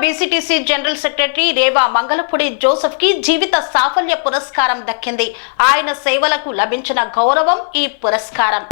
బీసీటీసీ general secretary Reva Mangalapudi Joseph కి జీవిత సాఫల్య పురస్కారం దక్కింది. ఆయన సేవలకు లభించిన గౌరవం ఈ పురస్కారం.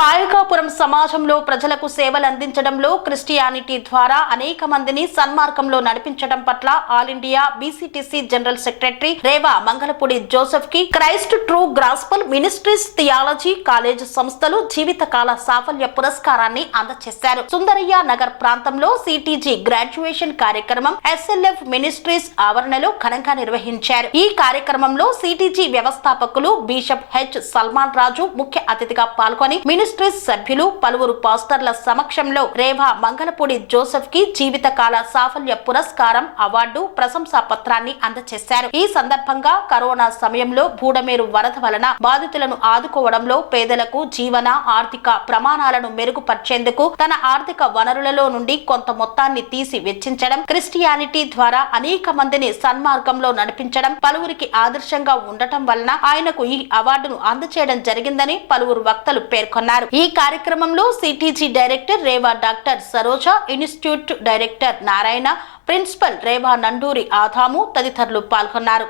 పాయకాపురం సమాజంలో ప్రజలకు సేవలు అందించడంలో క్రిస్టియానిటీ ద్వారా అనేక మందిని సన్మార్గంలో నడిపించడం పట్ల all India BCTC general secretary Reva Mangalapudi Joseph కి Christ true gospel ministries theology college సంస్థలు జీవితకాల సాఫల్య పురస్కారాన్ని అందజేశారు. సుందరయ్య నగర్ ప్రాంతంలో సిటీజీ గ్రాడ్యుయేషన్ కార్యక్రమం ఎస్ఎల్ఎఫ్ మినిస్ట్రీస్ ఆవరణలో ఘనంగా నిర్వహించారు. ఈ కార్యక్రమంలో సిటీజీ వ్యవస్థాపకులు బిషప్ హెచ్ సల్మాన్ రాజు ముఖ్య అతిథిగా పాల్గొని మినిస్ట్రీస్ సభ్యులు పలువురు పాస్టర్ల సమక్షంలో రేవా మంగళపూడి జోసెఫ్ కి జీవితకాల సాఫల్య పురస్కారం అవార్డు ప్రశంసా పత్రాన్ని అందజేశారు. ఈ సందర్భంగా కరోనా సమయంలో బూడమేరు వరద వలన బాధితులను ఆదుకోవడంలో పేదలకు జీవన ఆర్థిక ప్రమాణాలను మెరుగుపర్చేందుకు తన ఆర్థిక వనరులలో నుండి కొంత మొత్తాన్ని తీసి వెచ్చించడం, క్రిస్టియానిటీ ద్వారా అనేక మందిని సన్మార్గంలో నడిపించడం, పలువురికి ఆదర్శంగా ఉండటం వలన ఆయనకు ఈ అవార్డును అందజేయడం జరిగిందని పలువురు వక్తలు పేర్కొన్నారు. ఈ కార్యక్రమంలో సిటీజీ director Reva doctor Saroja, institute director Narayana, principal Reva Nanduri Adamu తదితరులు పాల్గొన్నారు.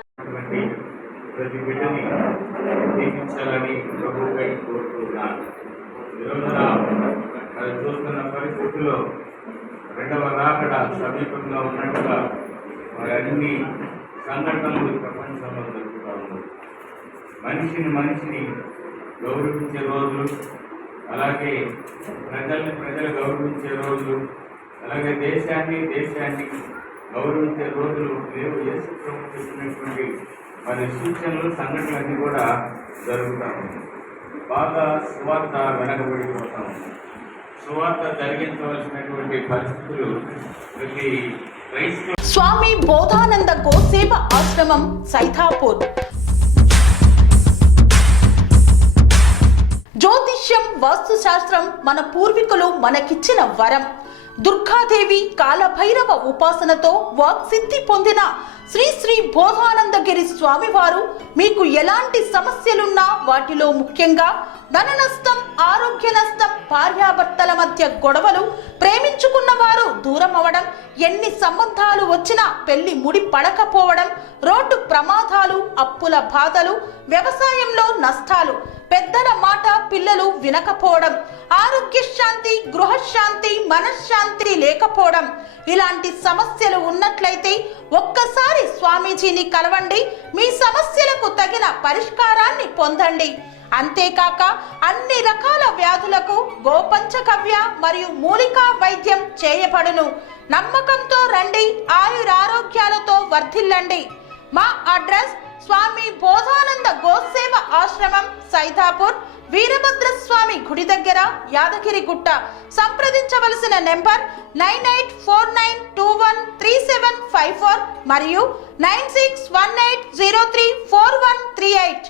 మనిషిని గౌరవించే రోజులు, అలాగే ప్రజలు గౌరవించే రోజులు, అలాగే దేశాన్ని గౌరవించే రోజులు లేవు. యేసు ప్రభువు చెప్పినటువంటి మరి సూచనలు, సంఘటనలన్నీ కూడా జరుగుతాము. బాగా సువార్త వెనకబడిపోతాము. సువార్త జరిగించవలసినటువంటి పరిస్థితులు ప్రతి క్రైస్తవ. స్వామి బోధానంద గోసేవ ఆశ్రమం సైథాపూర్. జ్యోతిష్యం, వాస్తుశాస్త్రం మన పూర్వీకులు మనకిచ్చిన వరం. దుర్గాదేవి, కాలభైరవ ఉపాసనతో వాక్సిద్ధి పొందిన శ్రీ శ్రీ బోధానందగిరి స్వామివారు మీకు ఎలాంటి సమస్యలున్నా, వాటిలో ముఖ్యంగా ధన నష్టం, ఆరోగ్య నష్టం, భార్యాభర్తల మధ్య గొడవలు, ప్రేమించుకున్న వారు దూరం అవడం, ఎన్ని సంబంధాలు వచ్చినా పెళ్లి ముడి పడకపోవడం, రోడ్డు ప్రమాదాలు, అప్పుల బాధలు, వ్యవసాయంలో నష్టాలు, పెద్దల మాట పిల్లలు వినకపోవడం, ఆరోగ్య శాంతి, గృహశాంతి, మనశ్శాంతి లేకపోవడం, ఇలాంటి సమస్యలు ఉన్నట్లయితే ఒక్కసారి స్వామీజీని కలవండి. మీ సమస్యలకు తగిన పరిష్కారాన్ని పొందండి. అంతేకాక అన్ని రకాల వ్యాధులకు గోపంచగవ్య మరియు మూలికా వైద్యం చేయబడును. నమ్మకంతో రండి, ఆయురారోగ్యాలతో వర్ధిల్లండి. మా అడ్రస్ స్వామి బోధానంద గోసేవ ఆశ్రమం సైథాపూర్, వీరభద్రస్వామి గుడి దగ్గర, యాదగిరిగుట్ట. సంప్రదించవలసిన నెంబర్ 9849213754 మరియు 9618034138.